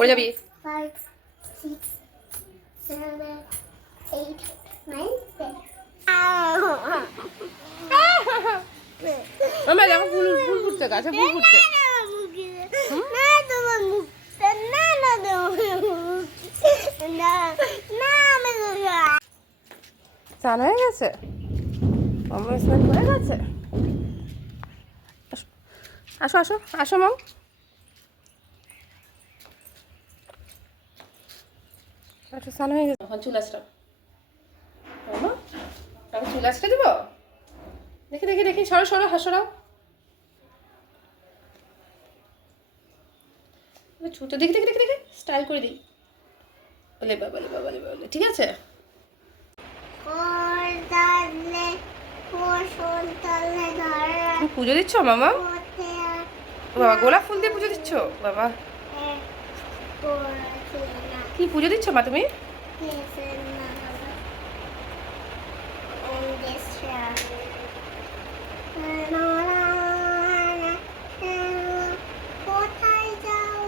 পড়ে যাবি। 5, 6, 7, 8, 9, 10. আমার দেখো ফুল ফুল ফুটছে, গাছে ফুল ফুটছে। স্নান হয়ে গেছে, আমার স্নান হয়ে গেছে। আসো আসো আসো মাম। আচ্ছা স্নান হয়ে গেছে, এখন চুল আসটা মামা, আমি চুল আসতে দেবো। দেখি দেখি দেখি, সরো সরো, হাসরাও। ছুটো, দেখি দেখি দেখি দেখি, স্টাইল করে দিই। বলে বাবা, বলে বাবা, বলে বাবা, ঠিক আছে। তুমি পুজো দিচ্ছ মামা? বাবা গোলাপ ফুল দিয়ে পুজো দিচ্ছ বাবা? কি পুজো দিচ্ছ মা তুমি?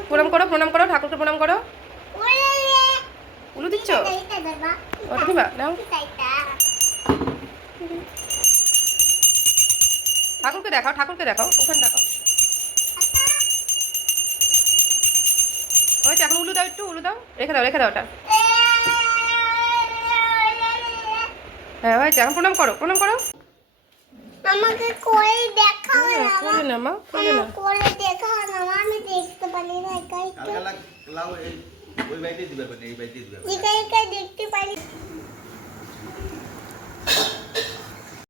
প্রণাম করো, প্রণাম করো, ঠাকুরকে প্রণাম করো। উলু দিচ্ছ? ওটা দিবা নাও। ঠাকুরকে দেখাও, ঠাকুরকে দেখাও, ওখানে দেখাও। ওই এখন উলু দাও, একটু উলু দাও, রেখে দাও, রেখে দাও ওটা। হ্যাঁ হয়েছে, এখন প্রণাম করো, প্রণাম করো। আমাকে করে দেখাও না, করে না মা, করে না। করে দেখাও না, আমি দেখতে পারি না, একাই লাউ এই ওই বাইতে দিবে, এই বাইতে দিবে। একাই দেখতে পারি।